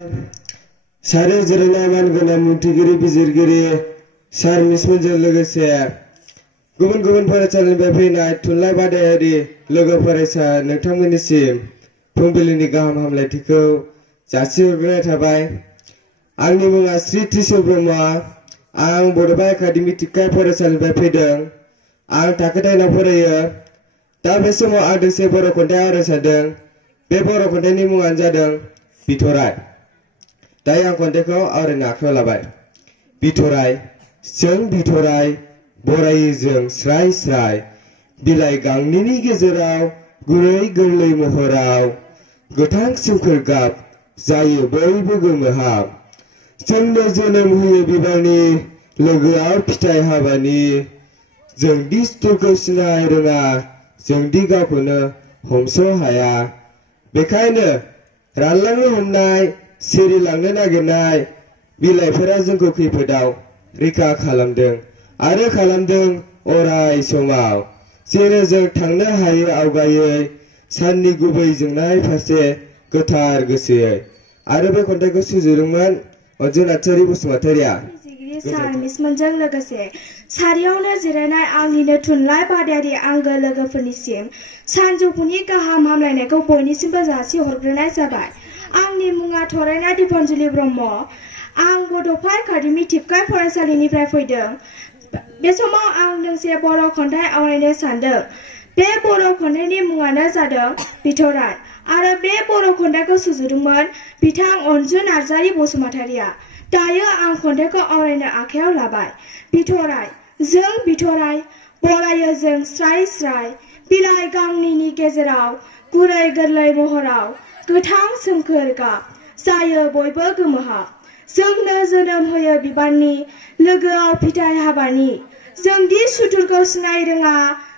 सारे जिरायनाय मानगोनां बुंथिगिरि बिजिरगिरि सार मिसमोनजों लोगोसे गुबुन गुबुन फरायसालिनिफ्राय फैनाय थुनलाइ बादायारि लोगो फरायसा नोंथांमोननिसिम फुंबिलिनि गाहाम हामलायथिखौ जासिहरग्रोनाय थाबाय। आंनि मुङा श्री त्रिशुल ब्रह्म। आं बड'फ एकाडेमि टिपकाय फरायसालिनिफ्राय फैदों। आं थाखो 9 फरायो। दा बे समाव आं दोंसे बर' खन्थाइ आवरायनो सानदों। बे बर' खन्थाइनि मुङानो जादों बिथराय। दायो आं खन्थाइखौ आवरायनो आखायाव लाबाय। बिथराय। जों बिथराय बरायो जों स्राय स्राय बिलाइ गांनैनि गेजेराव गुरै गोरलै महराव गोथां सोमखोर गाब जायो बयबो गोमोहाब। जोंनो जोनोम होयो बिबारनि लोगोआव फिथाइ हाबानि। जोंदि सुथुरखौ सिनाय रोङा जोंदि गावखौनो हमस' हाया। बेखायनो रानलांनो हमनाय सिरिलांनो नागिरनाय बिलाइफोरा जोंखौ खैफोदाव रैखा खालामदों आरो खालामदों अराय समाव। जेरै जों थांनो हायो आवगायै साननि गुबै जोंनाय फारसे गोथार गोसोयै। आरो बे खन्थाइखौ सुजुदोंमोन अनजु नार्जारि बसुमतारिया। सार मिसमोनजों लोगोसे सारियावनो जिरायनाय आंनिनो थुनलाइ बादायारि आंगो लोगोफोरनिसिम सानजौफुनि गाहाम हामलायनायखौ बयनिसिमबो जासिहरग्रोनाय जाबाय। आंनि मुङा थरायना दिपनजुलि ब्रह्म। आं बड'फ एकाडेमि टिपकाय फरायसालिनिफ्राय फैदों। बे समाव आं दोंसे बर' खन्थाइ आवरायनो सानदों। बे बर' खन्थाइनि मुङानो जादों बिथराय आरो बे बर' खन्थाइखौ सुजुदोंमोन बिथां अनजु नार्जारि बसुमतारिया। दायो आं खन्थाइखौ आवरायनो आखायाव लाबाय। बिथराय। जों बिथराय बरायो जों स्राय स्राय बिलाइ गांनैनि गेजेराव गुरै गोरलै महराव गोथां सोमखोर गाब जायो बयबो गोमोहाब। जोंनो जोनोम होयो बिबारनि लोगोआव फिथाइ हाबानि। जोंदि सुथुरखौ सिनाय रोङा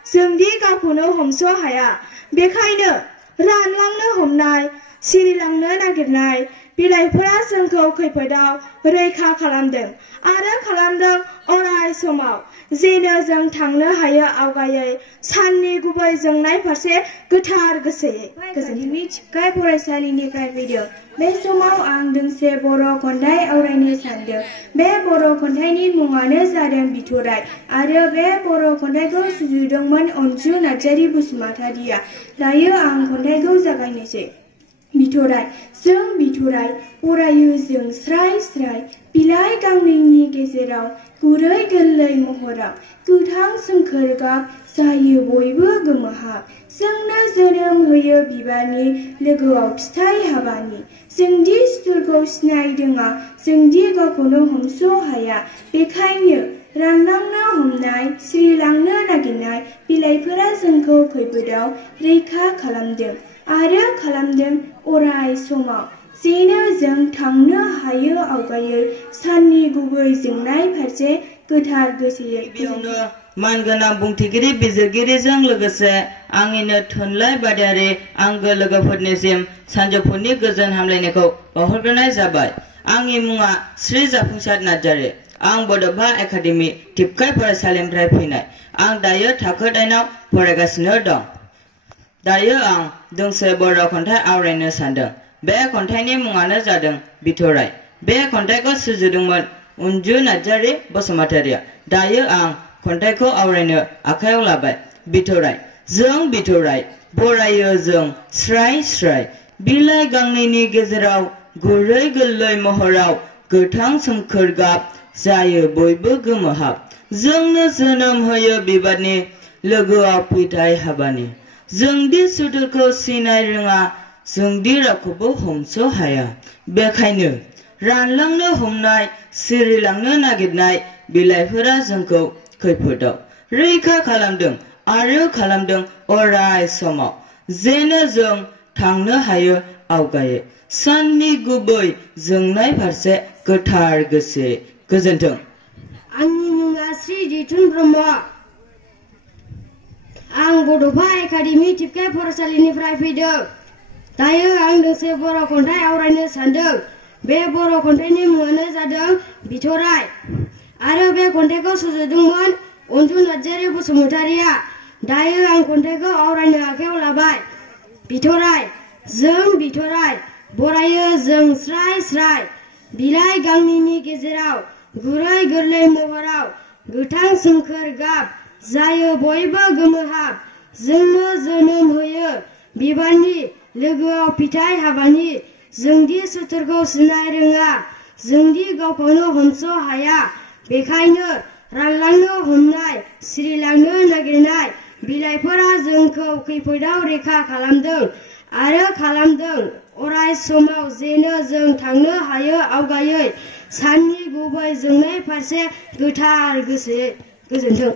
जोंदि गावखौनो हमस' हाया। बेखायनो रानलांनो हमनाय सिरिलांनो नागिरनाय बिलाइफोरा जोंखौ खैफोदाव रैखा खालामदों आरो खालामदों अराय समाव। जेनो जों थांनो हायो आवगायै साननि गुबै जोंनाय फारसे गोथार गोसोयै। एकाडेमि टिपकाय फरायसालिनिफ्राय फैदों। बे समाव आं दोंसे बर' खन्थाइ आवरायनो सानदों। बे बर' खन्थाइनि मुङानो जादों बिथराय आरो बे बर' खन्थाइखौ सुजुदोंमोन अनजु नार्जारि बसुमतारिया। दायो आं खन्थाइखौ जागायनोसै। बिथराय। जों बिथराय बरायो जों स्राय स्राय बिलाइ गांनैनि गेजेराव गुरै गोरलै महराव गोथां सोमखोर गाब जायो बयबो गोमोहाब। जोंनो जोनोम होयो बिबारनि लोगोआव फिथाइ हाबानि। जोंदि सुथुरखौ सिनाय रोङा जोंदि गावखौनो हमस' हाया। बेखायनो रानलांनो हमनाय सिरिलांनो नागिरनाय बिलाइफोरा जोंखौ खैफोदाव रैखा खालामदों आरो खालामदों अराय समाव। जेनो जों थांनो हायो आवगायै साननि गुबै जोंनाय फारसे गोथार गोसोयै। गिबियावनो मानगोनां बुंथिगिरि बिजिरगिरिजों लोगोसे आंनिनो थुनलाइ बादायारि आंगो लोगोफोरनिसिम सानजौफुनि गोजोन हामलायनायखौ बावहरग्रोनाय जाबाय। आंनि मुङा श्री जाफुंसार नार्जारि। आं बड'फ एकाडेमि टिपकाय फरायसालिनिफ्राय फैनाय। आं दायो थाखो 9 फरायगासिनो दं। दायो आं दोंसे बर' खन्थाइ आवरायनो सानदों। बे खन्थाइनि मुङानो जादों बिथराय। बे खन्थाइखौ सुजुदोंमोन अनजु नार्जारि बसुमतारिया। दायो आं खन्थाइखौ आवरायनो आखायाव लाबाय। बिथराय। जों बिथराय बरायो जों स्राय स्राय बिलाइ गांनैनि गेजेराव गुरै गोरलै महराव गोथां सोमखोर गाब जायो बयबो गोमोहाब। जोंनो जोनोम होयो बिबारनि लोगोआव फिथाइ हाबानि। जोंदि सुथुरखौ सिनाय रोङा जोंदि रावखौबो हमस' हाया। बेखायनो रानलांनो हमनाय सिरिलांनो नागिरनाय बिलाइफोरा जोंखौ खैफोदाव रैखा खालामदों आरो खालामदों अराय समाव। जेनो जों थांनो हायो आवगायै साननि गुबै जोंनाय फारसे गोथार गोसोयै। गोजोन्थों। आंनि मुङा श्री जिथुन ब्रह्म। आं बड'फ एकाडेमि टिपकाय फरायसालिनिफ्राय फैदों। दायो आं दोंसे बर' खन्थाइ आवरायनो सानदों। बे बर' खन्थाइनि मुङानो जादों बिथराय आरो बे खन्थाइखौ सुजुदोंमोन अनजु नार्जारि बसुमतारिया। दायो आं खन्थाइखौ आवरायनो आखायाव लाबाय। बिथराय। जों बिथराय बरायो जों स्राय स्राय बिलाइ गांनैनि गेजेराव गुरै गोरलै महराव गोथां सोमखोर गाब जायो बयबो गोमोहाब जोंनो जोनोम होयो बिबारनि लोगोआव फिथाइ हाबानि जोंदि सुथुरखौ सिनाय रोङा जोंदि गावखौनो हमस' हाया बेखायनो रानलांनो हमनाय सिरिलांनो नागिरनाय बिलाइफोरा जोंखौ खैफोदाव रैखा खालामदों आरो खालामदों अराय समाव जेनो जों थांनो हायो आवगायै साननि गुबै जोंनाय फारसे गोथार गोसोयै गोजोन्थों।